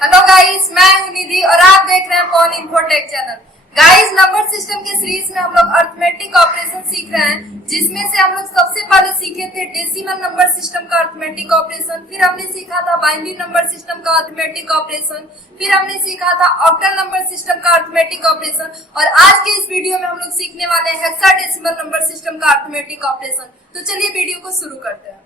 Hello guys, मैं हूं निधि और आप देख रहे हैं पॉन Infotech channel. Guys, number system के सीरीज में हम लोग अर्थमेटिक ऑपरेशन सीख रहे हैं, जिसमें से हम लोग सबसे पहले सीखे थे डेसिमल नंबर सिस्टम का अर्थमेटिक ऑपरेशन, फिर हमने सीखा था बाइनरी नंबर सिस्टम का अर्थमेटिक ऑपरेशन, फिर हमने सीखा था ऑक्टल नंबर सिस्टम का अर्थमेटिक ऑपरेशन और आज के इस वीडियो में हम लोग सीखने वाले हैं हेक्साडेसिमल नंबर सिस्टम का अर्थमेटिक ऑपरेशन। तो चलिए वीडियो को शुरू करते हैं।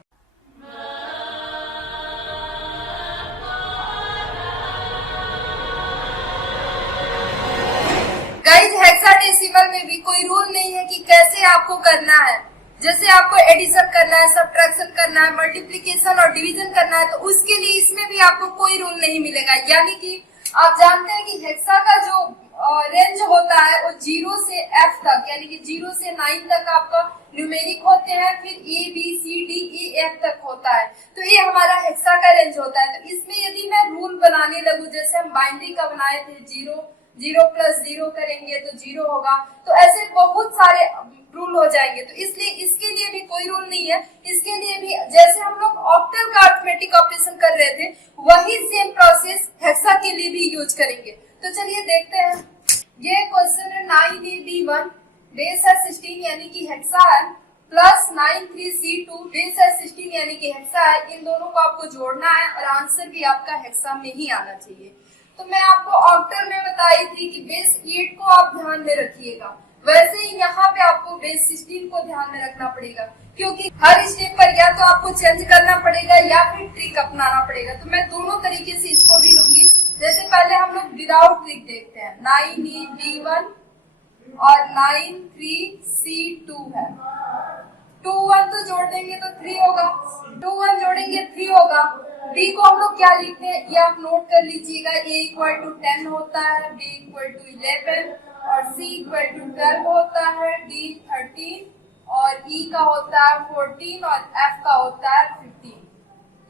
गाइस, हेक्साडेसिमल में भी कोई रूल नहीं है कि कैसे आपको करना है। जैसे आपको एडिशन करना है, सब्ट्रैक्शन करना है, मल्टीप्लिकेशन और डिवीजन करना है, तो उसके लिए इसमें भी आपको कोई रूल नहीं मिलेगा। यानी कि आप जानते हैं कि हेक्सा का जो रेंज होता है वो 0 से F तक, यानी कि 0 से 9 तक आपका न्यूमेरिक होते हैं, फिर A B C D E F तक होता है। तो ये हमारा हेक्सा का रेंज होता है। तो इसमें यदि मैं रूल बनाने लगूं, जैसे हम बाइनरी का बनाए थे, 0 प्लस 0 करेंगे तो 0 होगा, तो ऐसे बहुत सारे रूल हो जाएंगे। तो इसलिए इसके लिए भी कोई रूल नहीं है। इसके लिए भी जैसे हम लोग ऑक्टल का अर्थमेटिक ऑपरेशन कर रहे थे, वही सेम प्रोसेस हेक्सा के लिए भी यूज करेंगे। तो चलिए देखते हैं। ये क्वेश्चन है 9AB1 बेस है 16 यानी कि हेक्सा है, प्लस 93C2 बेस है 16 यानी कि हेक्सा है। इन दोनों को आपको जोड़ना है और आंसर भी आपका हेक्सा में ही आना चाहिए। तो मैं आपको ऑक्टल में बताई थी कि बेस 8 को आप ध्यान में रखिएगा, वैसे ही यहाँ पे आपको बेस 16 को ध्यान में रखना पड़ेगा, क्योंकि हर स्टेप पर या तो आपको चेंज करना पड़ेगा या फिर ट्रिक अपनाना पड़ेगा। तो मैं दोनों तरीके से इसको भी लूंगी। जैसे पहले हम लोग विदाउट ट्रिक देखते हैं। 9AB1 और 93C2 है। 2 1 तो जोड़ देंगे तो 3 होगा, 2 1 जोड़ेंगे 3 होगा। B को हम लोग क्या लिखते हैं ये आप नोट कर लीजिएगा। A इक्वल टू 10 होता है, B इक्वल टू 11 और C इक्वल टू 12 होता है, D 13 और E का होता है 14 और F का होता है 15।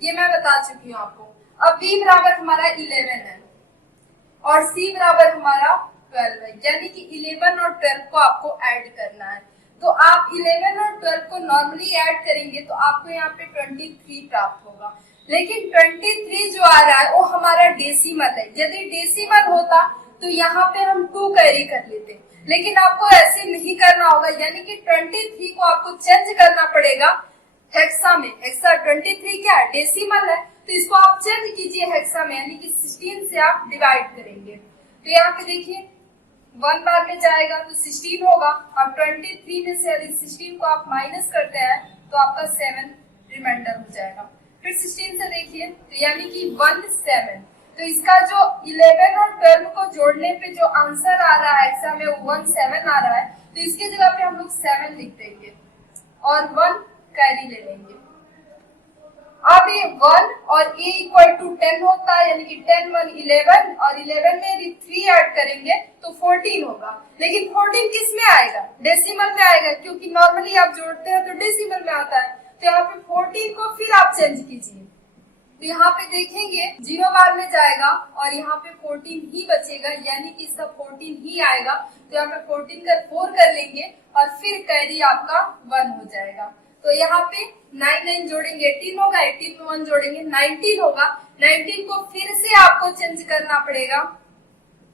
ये मैं बता चुकी हूँ आपको। अब B बराबर हमारा 11 है और C बराबर हमारा 12 है, यानी कि 11 और 12 को आपको ऐड करना है। तो आप 11 और 12 को नॉर्मली ऐड करेंगे तो आपको यहाँ पे 23 प्राप्त होगा। लेकिन 23 जो आ रहा है वो हमारा डेसिमल है। यदि डेसिमल होता तो यहाँ पे हम 2 कैरी कर लेते, लेकिन आपको ऐसे नहीं करना होगा। यानी कि 23 को आपको चेंज करना पड़ेगा हेक्सा में। हेक्सा 23 क्या है? डेसिमल है, तो इसको आप चेंज कीजिए हेक्सा में, यानी कि 16 से आप डिवाइड करेंगे। तो यहाँ पे देखिए 1 बार में जाएगा तो 16 होगा। अब 23 में से यदि 16 को आप माइनस करते हैं तो आपका 7 रिमाइंडर हो जाएगा। फिर 16 से देखिए तो यानी कि 17। तो इसका जो 11 और 12 को जोड़ने पे जो आंसर आ रहा है हेक्सा में वो 17 आ रहा है। तो इसके जगह पे हम लोग 7 लिख देंगे और 1 कैरी ले लेंगे। अब ये 1 और A इक्वल टू 10 होता है, यानी कि 10 1 11 और 11 में यदि 3 ऐड करेंगे तो 14 होगा। लेकिन 14 किस में आएगा? डेसिमल में आएगा, क्योंकि नॉर्मली आप जोड़ते हैं तो डेसिमल में आता है। तो यहाँ पे 14 को फिर आप चेंज कीजिए। तो यहाँ पे देखेंगे 0 बार में जाएगा और यहाँ पे 14 ही बचेगा, यानी कि इसका 14 ही आएगा। तो यहाँ पे 14 का 4 कर लेंगे और फिर कैरी आपका 1 हो जाएगा। तो यहाँ पे 9 9 जोड़ेंगे 18 होगा, 18 में 1 जोड़ेंगे 19 होगा। 19 को फिर से आपको चेंज करना पड़ेगा,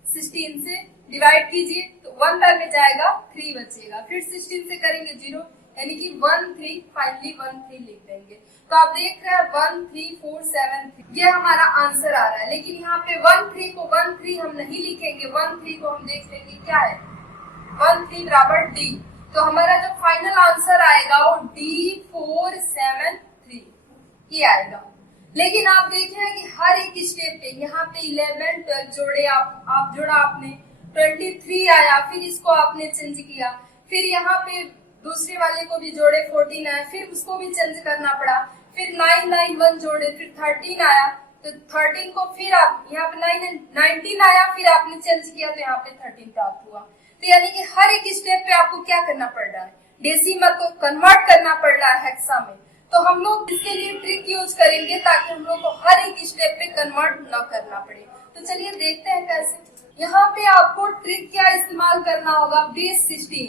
16 से डिवाइड कीजिए तो 1 बार में जाएगा 3 बचेगा। फिर 16 से करेंगे 0, यानी कि 1 3 फाइनली 1 3 लिख देंगे। तो आप देख रहे हैं 1 3 4 7 3 ये हमारा आंसर आ रहा है। लेकिन यहाँ पे 1 3 को 1 3 हम नहीं लिखेंगे। 1 3 को हम देख लेंगे क्या है, 1 3 बराबर D। तो हमारा जो फाइनल आंसर आएगा वो D473 ये आएगा। लेकिन आप देखें कि हर एक स्टेप पे यहाँ पे 11 12 जोड़े आप जोड़ा आपने, 23 आया, फिर इसको आपने चेंज किया, फिर यहाँ पे दूसरे वाले को भी जोड़े 14 आया, फिर उसको भी चेंज करना पड़ा, फिर 9 9 1 जोड़े, फिर 13 आया, तो 13 को फिर आप यहाँ पे 19 आया, फिर आपने चेंज किया तो यहाँ पे 13 प्राप्त हुआ। तो यानी कि हर एक स्टेप पे आपको क्या करना पड़ रहा है? डेसिमल को कन्वर्ट करना पड़ रहा है हेक्सा में। तो हम लोग इसके लिए ट्रिक यूज करेंगे ताकि हम लोग को हर एक स्टेप पे कन्वर्ट न करना पड़े। तो चलिए देखते हैं कैसे। यहाँ पे आपको ट्रिक क्या इस्तेमाल करना होगा? बेस 16।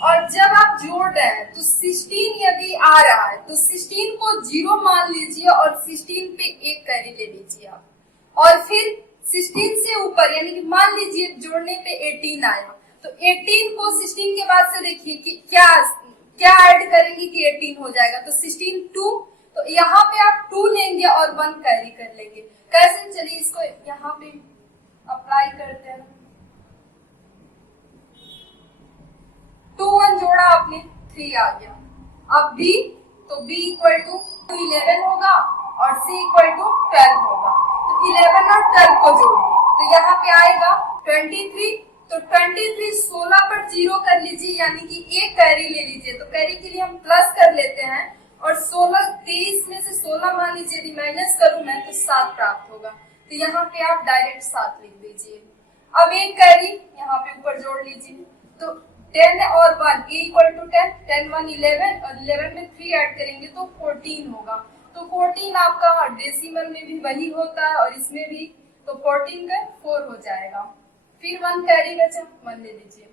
और जब आप जोड़ रहे हैं तो 16 यदि आ रहा है तो 16 को 0 मान लीजिए और 16 पे 1 कैरी ले लीजिए आप। और फिर 16 से ऊपर यानी कि मान लीजिए जोड़ने पे 18 आया, तो 18 को 16 के बाद से देखिए कि क्या ऐड करेंगे कि 18 हो जाएगा, तो 16 2, तो यहाँ पे आप 2 लेंगे और 1 कैरी कर लेंगे। कैसे, चलिए इसको यहाँ पे अप्लाई करते हैं। 2 1 जोड़ा आपने, 3 आ गया। अब b, तो b इक्वल टू 11 होगा और c इक्वल टू 12 होगा। तो 11 और 12 को जोड़िए, तो यहाँ पे आएगा 23, तो 23 16 पर 0 कर लीजिए, यानी कि एक कैरी ले लीजिए। तो कैरी के लिए हम प्लस कर लेते हैं, और 16 23 में से 16 मान लीजिए यदि माइनस करूं मैं तो 7 प्राप्त होगा। तो यहाँ पे आप डायरेक्ट 7 लिख दीजिए। अब एक कैरी यहाँ पे ऊपर जोड़ लीजिए, तो 10 और 1 a इक्वल टू 10, 10 1 11 और 11 में 3 ऐड करेंगे तो 14 होगा। तो 14 आपका डेसिमल में भी वही होता है और इसमें भी, तो 14 का 4 हो जाएगा। फिर 1 कैरी बचा, 1 ले लीजिए।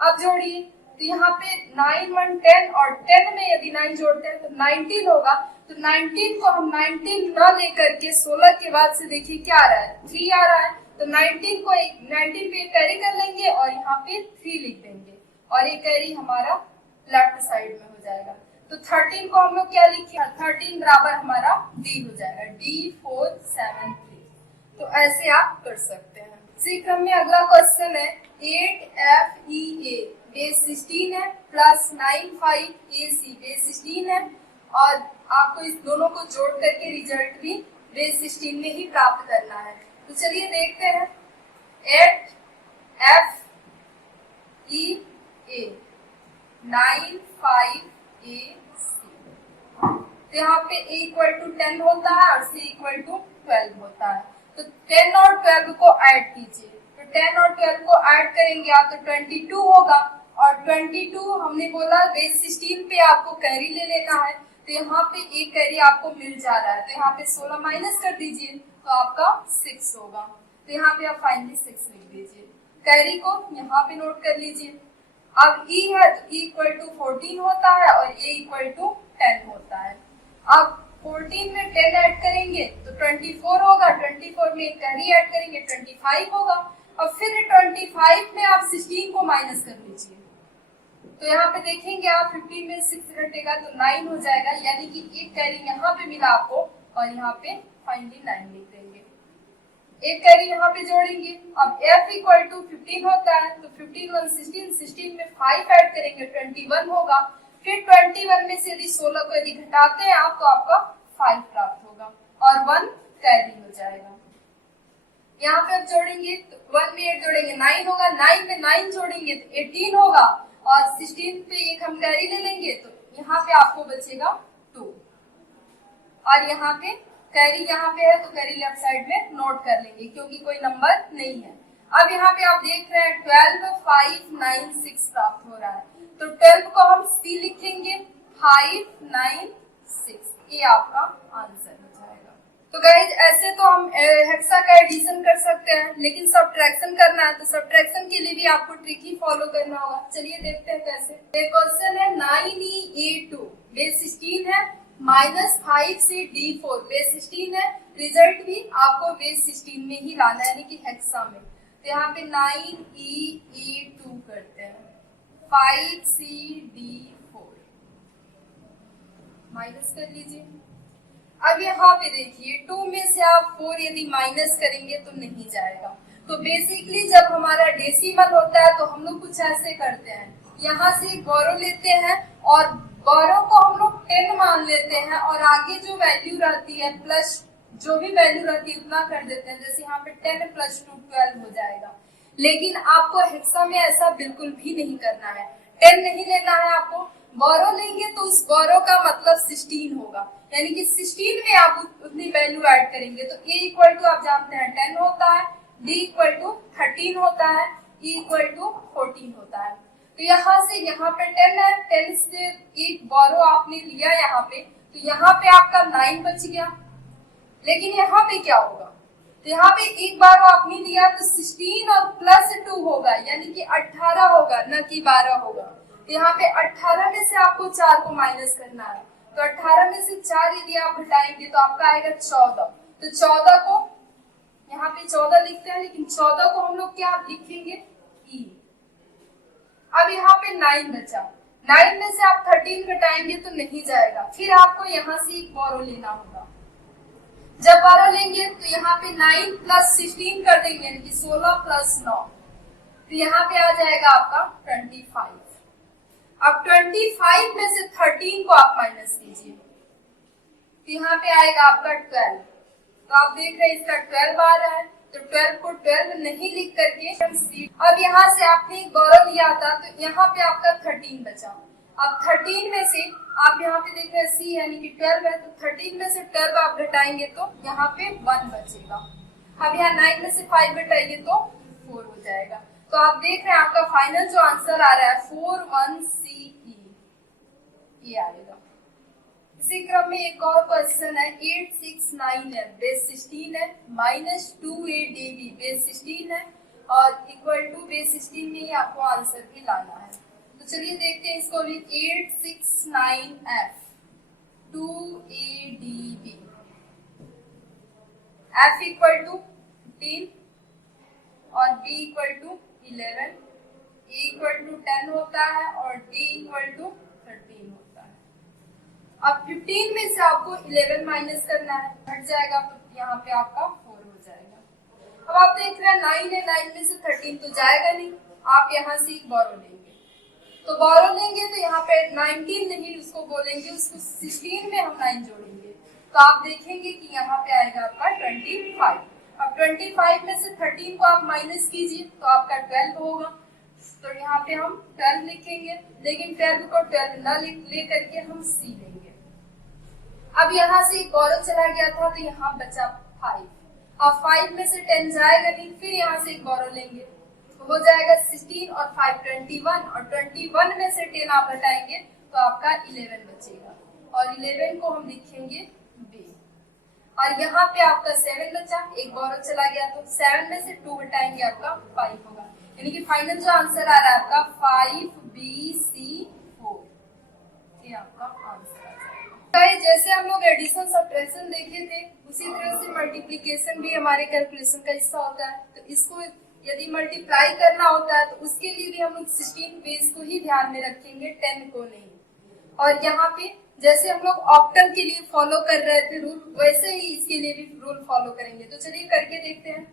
अब जोड़िए, तो यहाँ पे 9 1 10 और 10 में यदि 9 जोड़ते हैं तो 19 होगा। तो 19 को हम 19 न लेकर के 16 के बाद से देखिए क्या आ रहा है, 3 आ रहा है। तो 19 को 19 पे कैरी कर लेंगे और यहाँ पे 3 लिख देंगे, और ये कैरी हमारा लेफ्ट साइड में हो जाएगा। तो 13 को हम लोग क्या लिखे, 13 बराबर हमारा d हो जाएगा, d 4 7 3। तो ऐसे आप कर सकते हैं। इसी क्रम में अगला क्वेश्चन है 8FEA बेस 16 है प्लस 95AC बेस 16 है, और आपको इस दोनों को जोड़ करके रिजल्ट भी बेस 16 में ही प्राप्त करना है। तो चलिए देखते हैं 8FEA 95AC, तो यहाँ पे a इक्वल टू 10 होता है और c इक्वल टू 12 होता है। तो 10 और 12 को ऐड कीजिए, तो 10 और 12 को ऐड करेंगे आप तो 22 होगा, और 22 हमने बोला बेस 16 पे आपको कैरी ले लेना है, तो यहाँ पे एक कैरी आपको मिल जा रहा है, तो यहाँ पे 16 माइनस कर दीजिए तो आपका 6 होगा। तो यहाँ पे आप फाइनली 6 लिख दीजिए। कैरी को यहाँ पे नोट कर लीजिए। अब e है तो e इक्वल टू 14 होता है और a इक्वल टू 10 होता है। अब 14 में 10 ऐड करेंगे तो 24 होगा, 24 में कैरी ऐड करेंगे 25 होगा। अब फिर 25 में आप 16 को माइनस कर लीजिए, तो यहाँ पे देखेंगे आप 15 में 6 घटेगा तो 9 हो जाएगा, यानी कि एक कैरी यहाँ पे मिला आपको और यहाँ पे फाइनली 9 लिख देंगे। एक कैरी यहाँ पे जोड़ेंगे। अब f इक्वल टू 15 होता है, तो 15 1 16, 16 में 5 ऐड करेंगे 21 होगा। फिर 21 में से यदि 16 को यदि घटाते हैं आप तो आपका 5 प्राप्त होगा और 1 कैरी हो जाएगा। यहाँ पे अब जोड़ेंगे तो 1 में 8 जोड़ेंगे 9 होगा, 9 में 9 जोड़ेंगे तो 18 होगा, और 16 पे एक हम कैरी ले लेंगे तो यहाँ पे आपको बचेगा 2, और यहाँ पे कैरी यहाँ पे है तो कैरी लेफ्ट साइड में नोट कर लेंगे क्योंकि कोई नंबर नहीं है। अब यहाँ पे आप देख रहे हैं 12 5 9 6 प्राप्त हो रहा है, तो 12 को हम C लिखेंगे 5 9 6, ये आपका आंसर हो जाएगा। तो गाइज ऐसे तो हम हेक्सा का एडिशन कर सकते हैं, लेकिन सब्ट्रैक्शन करना है तो सब्ट्रैक्शन के लिए भी आपको ट्रिक ही फॉलो करना होगा। चलिए देखते हैं कैसे। क्वेश्चन है 9EA2 बेस 16 है, -5 से D4 बेस 16 है, रिजल्ट भी आपको बेस 16 में ही लाना है यानी कि हेक्सा में। तो यहाँ पे 9EA2 करते हैं, 5CD4 माइनस कर लीजिए। अब यहाँ पे देखिए 2 में से आप 4 यदि माइनस करेंगे तो नहीं जाएगा। तो बेसिकली जब हमारा डेसिमल होता है तो हम लोग कुछ ऐसे करते हैं, यहाँ से एक बोरो लेते हैं और बोरो को हम लोग 10 मान लेते हैं और आगे जो वैल्यू रहती है प्लस जो भी वैल्यू रहती है उतना कर देते हैं। जैसे यहाँ पे 10 + 2 12 हो जाएगा, लेकिन आपको हेक्सा में ऐसा बिल्कुल भी नहीं करना है। 10 नहीं लेना है आपको, बोरो लेंगे तो उस बोरो का मतलब 16 होगा, यानी कि 16 में आप उतनी वैल्यू ऐड करेंगे। तो a इक्वल टू आप जानते हैं 10 होता है, d इक्वल टू 13 होता है, e इक्वल टू 14 होता है। तो यहाँ से यहाँ पे 10 है, 10 से एक बोरो आपने लिया यहाँ पे, तो यहाँ पे आपका 9 बच गया। लेकिन यहाँ पे क्या होगा, तो यहाँ पे एक बार आपने लिया तो 16 और +2 होगा, यानी कि 18 होगा, न कि 12 होगा। तो यहाँ पे 18 में से आपको 4 को माइनस करना है, तो 18 में से 4 यदि आप घटाएंगे तो आपका आएगा 14। तो 14 को पे 14 लिखते हैं, लेकिन 14 को हम लोग क्या लिखेंगे, ई। अब यहाँ पे 9 बचा, 9 में से आप 13 घटाएंगे तो नहीं जाएगा, फिर आपको यहाँ से एक बोरो लेना होगा। जब बोरो लेंगे तो यहाँ पे 9 + 16 कर देंगे, यानी कि 16 + 9, तो यहाँ पे आ जाएगा आपका 25। अब 25 में से 13 को आप माइनस कीजिए, तो यहाँ पे आएगा आपका 12। तो आप देख रहे हैं इसका 12 आ रहा है, तो 12 को 12 नहीं लिख करके हम सी। अब यहाँ से आपने एक बोरो लिया था, तो यहाँ पे आपका 13 बचा। अब 13 में से आप यहाँ पे देख रहे हैं सी यानी कि 12 है, तो 13 में से 12 आप घटाएंगे तो यहाँ पे 1 बचेगा। अब यहाँ 9 में से 5 घटाइए तो 4 हो जाएगा। तो आप देख रहे हैं आपका फाइनल जो आंसर आ रहा है 41CE, ये आएगा। इसी क्रम में एक और क्वेश्चन है, 869 है, बेस 16 है, -2ADB बेस 16 है और इक्वल टू बेस 16 में ही आपको आंसर भी लाना है। तो चलिए देखते हैं इसको भी। 869F 2ADB, F equal to 15 और B equal to 11, A equal to 10 होता है और D इक्वल टू 13 होता है। अब 15 में से आपको 11 माइनस करना है, हट जाएगा तो यहाँ पे आपका 4 हो जाएगा। अब आप देख रहे हैं 9 है, 9 में से 13 तो जाएगा नहीं, आप यहाँ से एक बोरो लेंगे। तो बोरो लेंगे तो यहाँ पे 19 नहीं उसको बोलेंगे, उसको 16 में हम 9 जोड़ेंगे, तो आप देखेंगे कि यहाँ पे आएगा आपका 25। अब 25 में से 13 को आप माइनस कीजिए तो आपका 12 होगा, तो यहाँ पे हम 12 लिखेंगे, लेकिन 12 को 12 न ले करके हम सी लेंगे। अब यहाँ से एक बोरो चला गया था तो यहाँ बचा 5। अब 5 में से 10 जाएगा नहीं, फिर यहाँ से एक बोरो लेंगे तो हो जाएगा 16 और 5 21, और 21 में से 10 आप हटाएंगे तो आपका 11 बचेगा, और 11 को हम लिखेंगे बी। और यहाँ पे आपका 7 बचा, एक बोरो चला गया तो 7 में से 2 हटाएंगे आपका 5 होगा, यानी कि फाइनल जो आंसर आ रहा है आपका 5BC4, ये आपका आंसर आ जाएगा। जैसे हम लोग एडिशन सब्ट्रैक्शन देखे थे, उसी तरह से मल्टीप्लिकेशन भी हमारे कैलकुलेशन का हिस्सा होता है। तो इसको यदि मल्टीप्लाई करना होता है तो उसके लिए भी हम लोग 16 बेस को ही ध्यान में रखेंगे, 10 को नहीं। और यहाँ पे जैसे हम लोग ऑक्टल के लिए फॉलो कर रहे थे रूल, वैसे ही इसके लिए भी रूल फॉलो करेंगे। तो चलिए करके देखते हैं।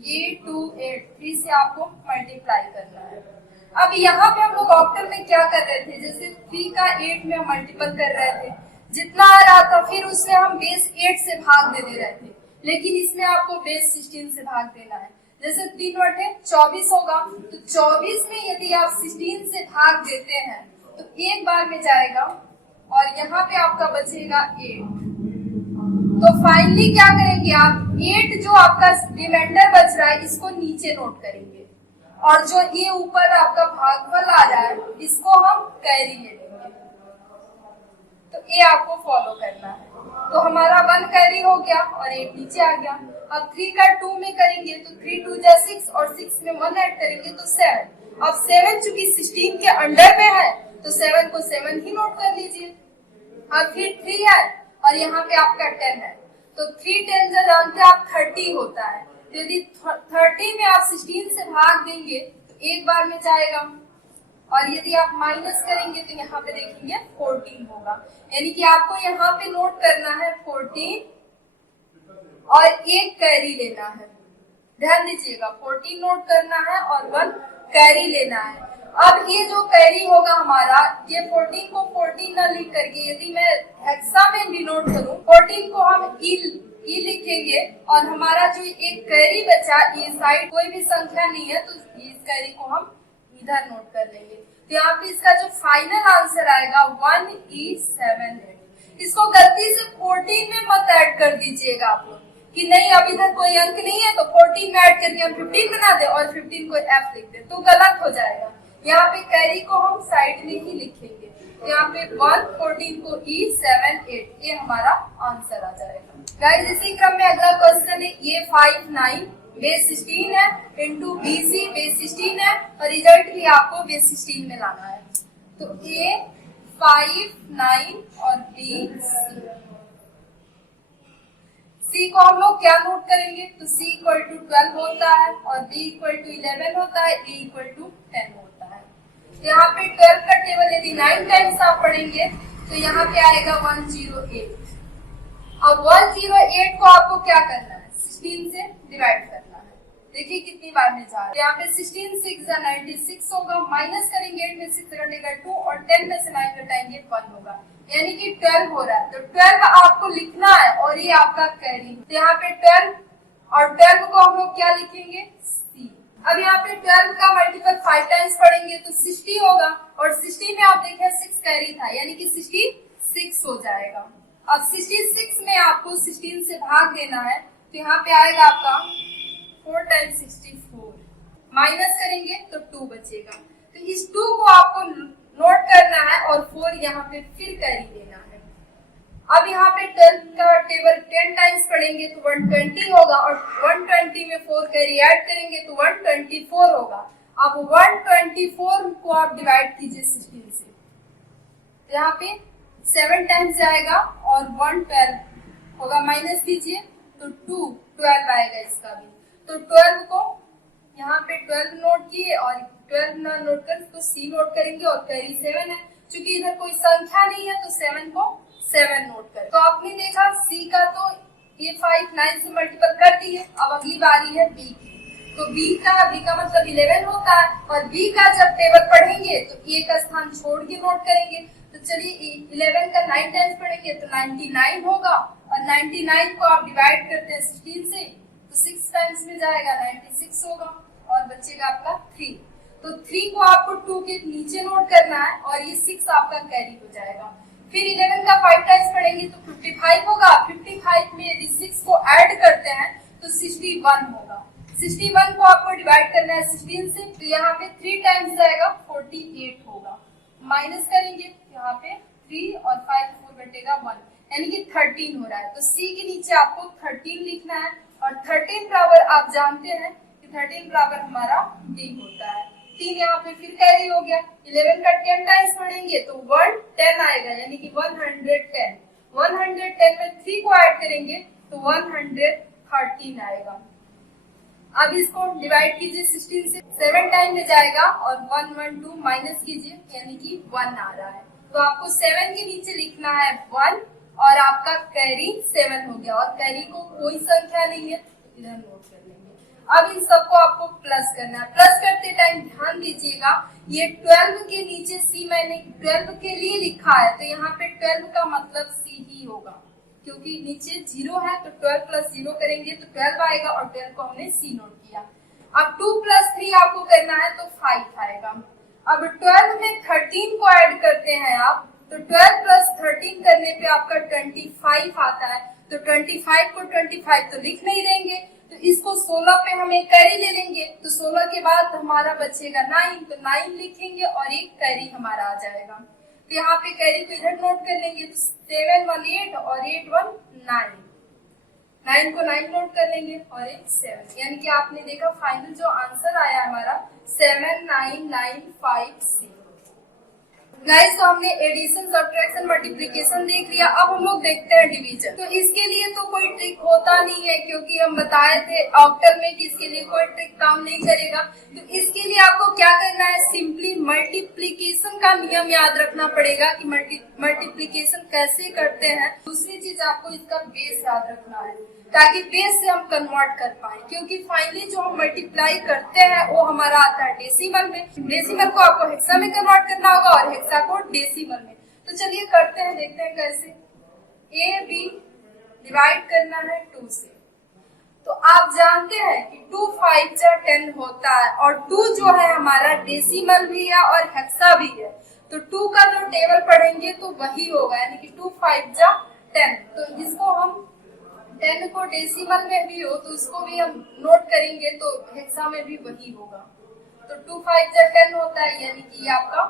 ये 2 8 3 से आपको मल्टीप्लाई करना है। अब यहाँ पे हम लोग ऑक्टल में क्या कर रहे थे, जैसे 3 का 8 में हम मल्टीपल कर रहे थे, जितना आ रहा था फिर उसमें हम बेस 8 से भाग दे रहे थे, लेकिन इसमें आपको बेस 16 से भाग देना है। जैसे 3 बटे 24 होगा, तो 24 में यदि आप 16 से भाग देते हैं तो एक बार में जाएगा, और यहाँ पे आपका बचेगा 8। तो फाइनली क्या करेंगे आप, 8 जो आपका रिमाइंडर बच रहा है इसको नीचे नोट करेंगे, और जो ये ऊपर आपका भागफल आ रहा है इसको हम कैरी ले लेंगे। तो ये आपको फॉलो करना है। तो हमारा 1 कैरी हो गया और 8 नीचे आ गया। अब 3 का 2 में करेंगे तो 3 2 जा 6 और 6 में 1 ऐड करेंगे तो 7। अब 7 चूंकि 16 के अंडर में है तो 7 को 7 ही नोट कर लीजिए। अब फिर 3 है और यहाँ पे आपका 10 है, तो 3 10 जो जानते हैं आप 30 होता है। तो यदि 30 में आप 16 से भाग देंगे तो एक बार में जाएगा, और यदि आप माइनस करेंगे तो यहाँ पे देखेंगे 14 होगा। यानी कि आपको यहाँ पे नोट करना है 14 और एक कैरी लेना है। ध्यान दीजिएगा, 14 नोट करना है और 1 कैरी लेना है। अब ये जो कैरी होगा हमारा, ये 14 को 14 न लिख करके यदि मैं हेक्सा में डिनोट करूं, 14 को हम ई लिखेंगे, और हमारा जो एक कैरी बचा ये साइड कोई भी संख्या नहीं है तो इस कैरी को हम इधर नोट कर लेंगे। तो यहाँ पे इसका जो फाइनल आंसर आएगा 1E78। इसको गलती से 14 में मत ऐड कर दीजिएगा आप लोग कि नहीं अब इधर कोई अंक नहीं है तो 14 में ऐड करके हम 15 बना दे और 15 को F लिख दे, तो गलत हो जाएगा। यहाँ पे कैरी को हम साइड में ही लिखेंगे। तो यहाँ पे 1 14 को E78, ये हमारा आंसर आ जाएगा। गाइस इसी क्रम में अगला क्वेश्चन है, ये 5 9 बेस 16 है इंटू BC बेस 16 है, और रिजल्ट भी आपको बेस 16 में लाना है। तो A 5 9 और B C को हम लोग क्या नोट करेंगे, तो C इक्वल टू 12 होता है और b इक्वल टू 11 होता है, a इक्वल टू 10 होता है। यहाँ पे 12 का टेबल यदि 9 टाइम्स आप पढ़ेंगे तो यहाँ पे आएगा 108। अब 108 को आपको क्या करना है, 16 से डिवाइड करना है। देखिए कितनी बार में जा रहा है, यहाँ पे 16 6 96 होगा, माइनस करेंगे 8 में 6 घटेगा 2 और 10 में से 9 घटाएंगे 1 होगा, यानी कि 12 हो रहा है। तो 12 आपको लिखना है और ये आपका कैरी। तो यहाँ पे 12 और 12 को हम लोग क्या लिखेंगे, C। अब यहाँ पे 12 का मल्टीपल 5 टाइम्स पढ़ेंगे तो 60 होगा और 60 में आप देखें 6 कैरी था, यानी कि 66 हो जाएगा। अब 66 में आपको 16 से भाग देना है, तो यहाँ पे आएगा आपका 4 टाइम्स 64, माइनस करेंगे तो 2 बचेगा। तो इस 2 को आपको नोट करना है और 4 यहाँ पे फिर कैरी देना है। अब यहाँ पे 12 का टेबल 10 टाइम्स पढ़ेंगे तो 120 होगा और 120 में 4 कैरी ऐड करेंगे तो 124 होगा। अब 124 को आप डिवाइड कीजिए 16 से, तो यहाँ पे 7 टाइम्स जाएगा और 112 होगा, माइनस कीजिए तो 12 आएगा इसका भी। तो 12 को यहाँ पे 12 नोट किए और 12 ना नोट कर इसको C नोट करेंगे और कैरी 7 है। चूंकि इधर कोई संख्या नहीं है तो 7 को 7 नोट करें। तो आपने देखा C का तो ये 5 9 से मल्टीपल कर दिए। अब अगली बारी है B की। तो B का मतलब 11 होता है और B का जब टेबल पढ़ेंगे तो A का स्थान छोड़ के नोट करेंगे। तो चलिए 11 का 9 टाइम्स पढ़ेंगे तो 99 होगा और 99 को आप डिवाइड करते हैं 16 से तो 6 टाइम्स में जाएगा 96 होगा और बचेगा आपका 3। तो 3 को आपको 2 के नीचे नोट करना है और ये 6 आपका कैरी हो जाएगा। फिर 11 का 5 टाइम्स पढ़ेंगे तो 55 होगा। 55 में यदि 6 को ऐड करते हैं तो 61 होगा। 61 को आपको डिवाइड करना है 16 से, तो यहाँ पे 3 टाइम्स जाएगा 48 होगा। माइनस करेंगे यहाँ पे 3 और 5 4 घटेगा 1, यानी कि 13 हो रहा है। तो C के नीचे आपको 13 लिखना है और 13 बराबर आप जानते हैं कि 13 बराबर हमारा D होता है। 3 यहाँ पे फिर कैरी हो गया। 11 का 10 टाइम्स पढ़ेंगे तो 110 आएगा, यानी कि 110। 110 में 3 को ऐड करेंगे तो 113 आएगा। अब इसको डिवाइड कीजिए 16 से, 7 टाइम में जाएगा और 112 माइनस कीजिए, यानी कि 1 आ रहा है। तो आपको 7 के नीचे लिखना है 1 और आपका कैरी 7 हो गया और कैरी को कोई संख्या नहीं है तो इधर नोट कर लेंगे। अब इन सबको आपको प्लस करना है। प्लस करते टाइम ध्यान दीजिएगा, ये 12 के नीचे C मैंने 12 के लिए लिखा है तो यहाँ पे 12 का मतलब C ही होगा, क्योंकि नीचे 0 है तो 12 प्लस 0 करेंगे तो 12 आएगा और 12 को हमने C नोट किया। अब 2 प्लस 3 आपको करना है तो 5 आएगा। अब 12 में 13 को ऐड करते हैं आप, तो 12 प्लस 13 करने पे आपका 25 आता है। तो 25 को 25 तो लिख नहीं देंगे, तो इसको 16 पे हमें कैरी ले लेंगे। तो 16 के बाद हमारा बचेगा 9, तो 9 लिखेंगे और एक कैरी हमारा आ जाएगा। तो यहाँ पे कैरी को इधर नोट कर लेंगे तो 7 1 8 और 8 1 9। 9 को 9 नोट कर लेंगे और एक 7, यानी कि आपने देखा फाइनल जो आंसर आया हमारा 7995C। गाइस, तो हमने एडिशन, सब्ट्रैक्शन, मल्टीप्लिकेशन देख लिया। अब हम लोग देखते हैं डिवीजन। तो इसके लिए तो कोई ट्रिक होता नहीं है, क्योंकि हम बताए थे ऑक्टल में कि इसके लिए कोई ट्रिक काम नहीं करेगा। तो इसके लिए आपको क्या करना है, सिंपली मल्टीप्लिकेशन का नियम याद रखना पड़ेगा कि मल्टीप्लिकेशन कैसे करते हैं। दूसरी चीज आपको इसका बेस याद रखना है, ताकि बेस से हम कन्वर्ट कर पाए, क्योंकि फाइनली जो हम मल्टीप्लाई करते हैं वो हमारा आता है डेसिमल में। डेसिमल को आपको हेक्सा में कन्वर्ट करना होगा और हेक्सा को डेसिमल में। तो चलिए करते हैं, देखते हैं कैसे। A B डिवाइड करना है 2 से। तो आप जानते हैं कि 2 5 जा 10 होता है और 2 जो है हमारा डेसिमल भी है और हेक्सा भी है। तो 2 का जो टेबल पढ़ेंगे तो वही होगा, यानी कि 2 5 जा 10। तो इसको हम 10 को डेसिमल में भी हो तो इसको भी हम नोट करेंगे तो हेक्सा में भी वही होगा। तो 2 5 जा 10 होता है, यानी कि आपका।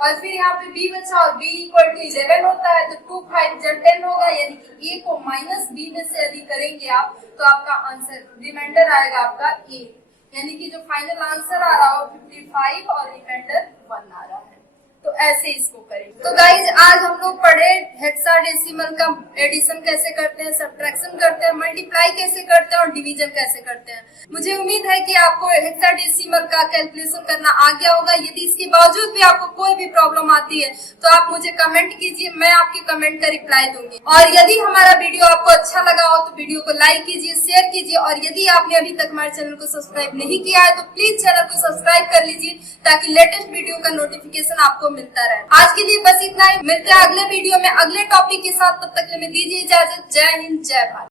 और फिर यहाँ पे B बचा और B इक्वल टू 11 होता है, तो 2 5 जा 10 होगा, यानी कि A को माइनस B में से यदि करेंगे आप तो आपका आंसर रिमाइंडर आएगा आपका A, यानी कि जो फाइनल आंसर आ रहा हो 55 और रिमाइंडर 1 आ रहा है। तो ऐसे इसको करें। तो गाइज आज हम लोग पढ़े हेक्साडेसिमल का एडिशन कैसे करते हैं, सब्ट्रैक्शन करते हैं, मल्टीप्लाई कैसे करते हैं और डिवीजन कैसे करते हैं। मुझे उम्मीद है कि आपको हेक्साडेसिमल का कैलकुलेशन करना आ गया होगा। यदि इसके बावजूद भी आपको कोई भी प्रॉब्लम आती है तो आप मुझे कमेंट कीजिए, मैं आपके कमेंट का रिप्लाई दूंगी। और यदि हमारा वीडियो आपको अच्छा लगा हो तो वीडियो को लाइक कीजिए, शेयर कीजिए, और यदि आपने अभी तक हमारे चैनल को सब्सक्राइब नहीं किया है तो प्लीज चैनल को सब्सक्राइब कर लीजिए ताकि लेटेस्ट वीडियो का नोटिफिकेशन आपको मिलता रहे। आज के लिए बस इतना ही, मिलते हैं अगले वीडियो में अगले टॉपिक के साथ। तब तक के लिए दीजिए इजाजत। जय हिंद, जय भारत।